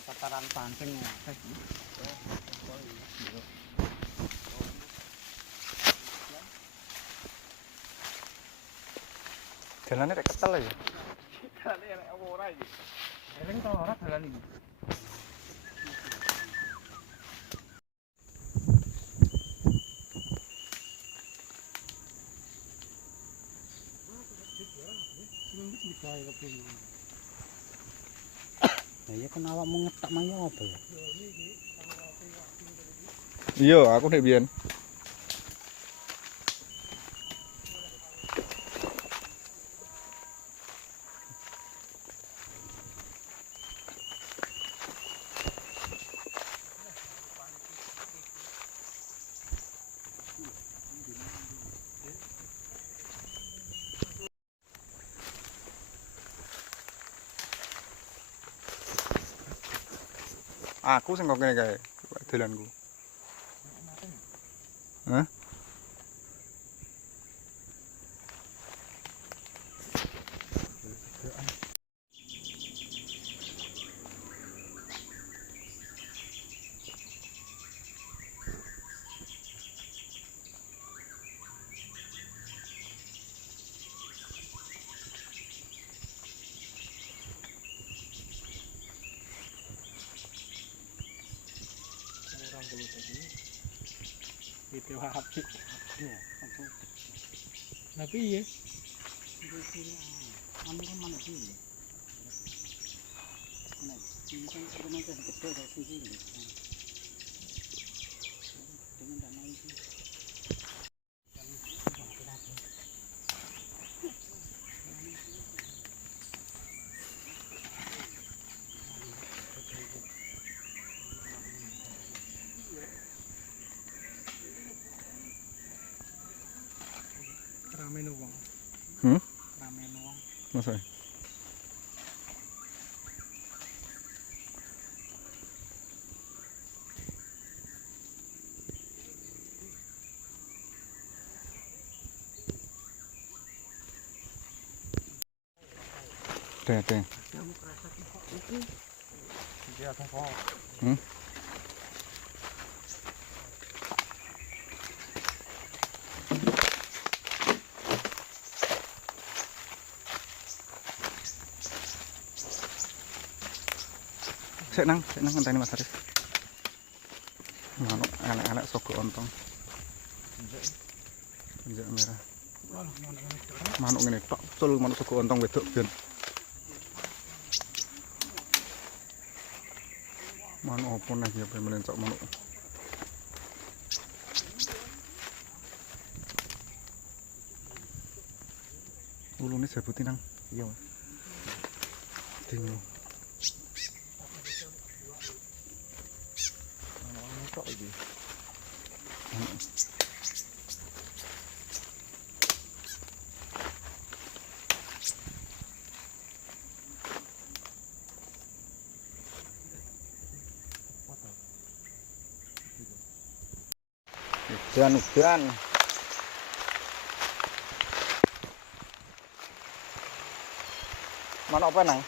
tataran pancing ya. Jalannya rek ketel ya. Jalannya rek ora iki. Eling to ora dalan iki. Nah, iya kan awakmu ngetak manyo apa ya? Iya, aku nek biyen. Aku sing kok kene kae, dolanku. Hah? Itu habis. Tapi iya. Anu kan mana sih? Nah, ini kan rumah jadi gede dari sini. Dengan tak naik sih. Ramen uang. Ramen uang. Masa? Teng. Kamu kerasa kok itu? Dia akan kok. Sik nang ngenteni Mas Arif. Manuk anak-anak sogok ontong. Injak merah. Manuk ngene tok, cul manuk sogok ontong wedok ben. Manuk opo nek ya melencok manuk. Ulune sebuti nang. Iya, Mas. Dingo. Kok iki? Udan. Manuk apa nang?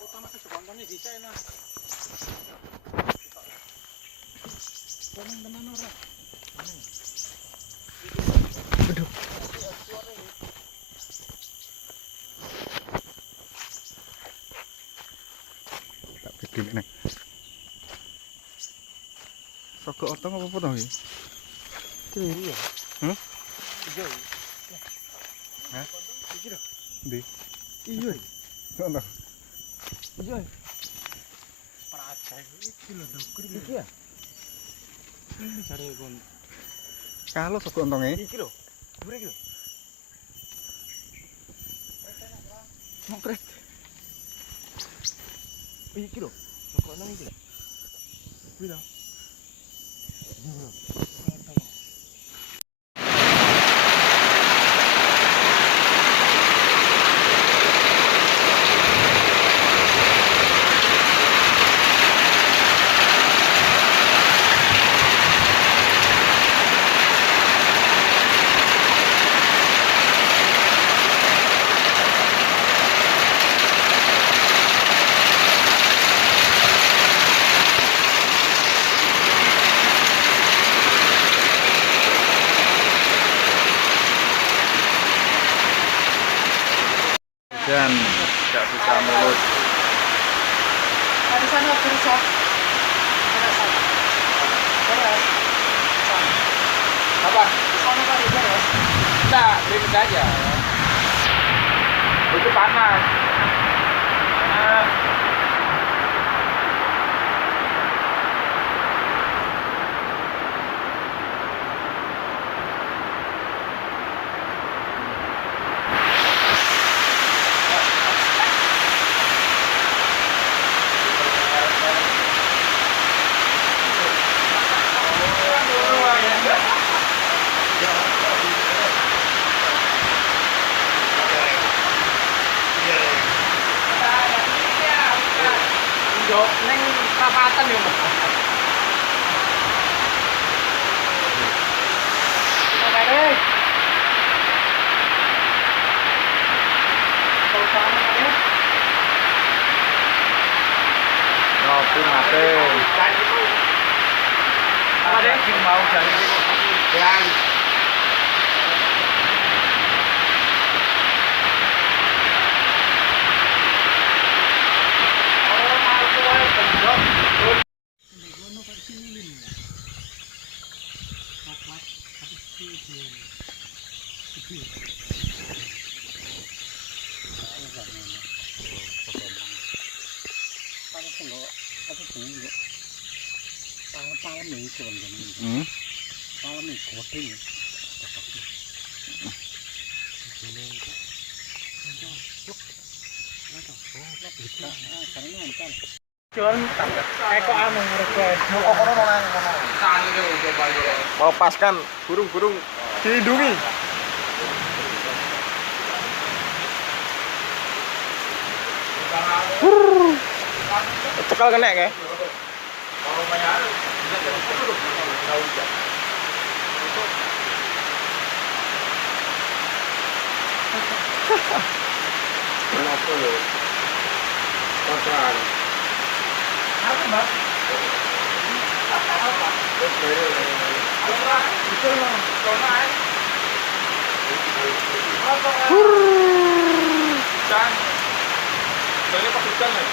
Utama kesebangannya bisa enak. Teman-teman orang. Aduh. Tak gede nek. Sogok ontong apa to iki? Iya. Hah? Iya. Hah? Iki lho. Ndi? Iya. Ono. Iya. Praja iki lho dokur iki ya. Ini cari kon. Kalau sogok ontonge Iki lho. Dhuwur iki lho. mongkret. Iki lho. Sokok nang iki lho. Kuwi lho. Iya lho. Apa? Enggak, beri aja. Itu panas. Panas. Neng perapatan ya, Mbak. Oke. Kalau sama ya. Ngopi mate. Ada yang mau dari yang Melepaskan burung-burung dilindungi. Cekal kena ya? Kenapa lo? Kotoran. Apa, Mbak? Apa? Itu loh. Kotoran. Hujan. Ini pas hujan nih.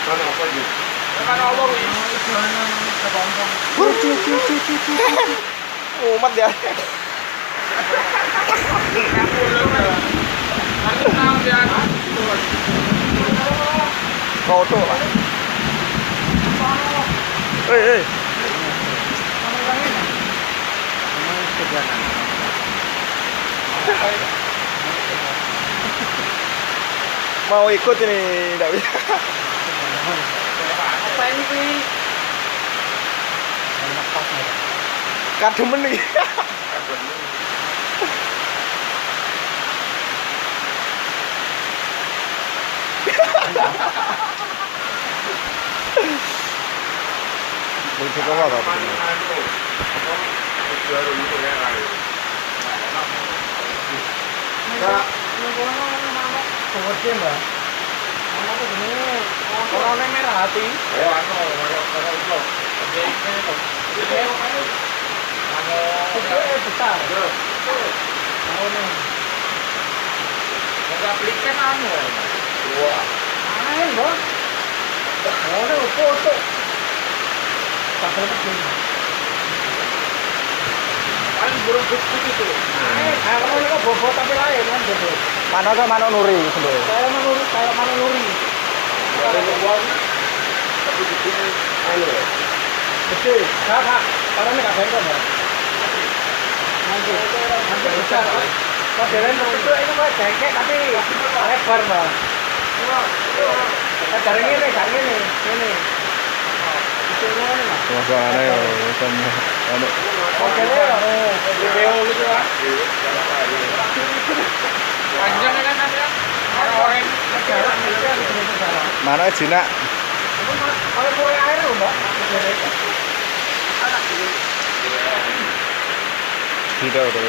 Mana apa ini? Mana apa ini? Umat ya. Kau tuh. Hei. Mau ikut ini, tidak bisa. Apa ini, Pi? Kademen nih. Boleh coba apa? Kalau merah hati. Besar. Enggak belikan anu. Wah. Main, Bos. Mau foto. Sampai begini. Paling burung putih itu. Kalau ini kok bobot tapi lain kan bobot. Mana ke mana nuri sebenarnya? Kayak mana nuri. Kalau uang tapi di sini anu. Gede. Kakak, karena enggak bengkok, Bang. Nanti besar. Modelnya itu kok bengkek tapi lebar, Bang. Dari ini. Suasana ya, sama anu. Modelnya video gitu lah. Panjang kan ada. Orang Mana Cina? kalau kue air loh, Mbak. Tidak udah.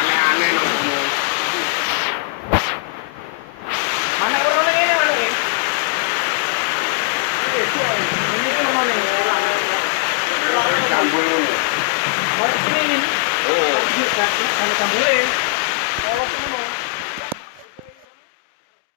Aneh-aneh nongkrong.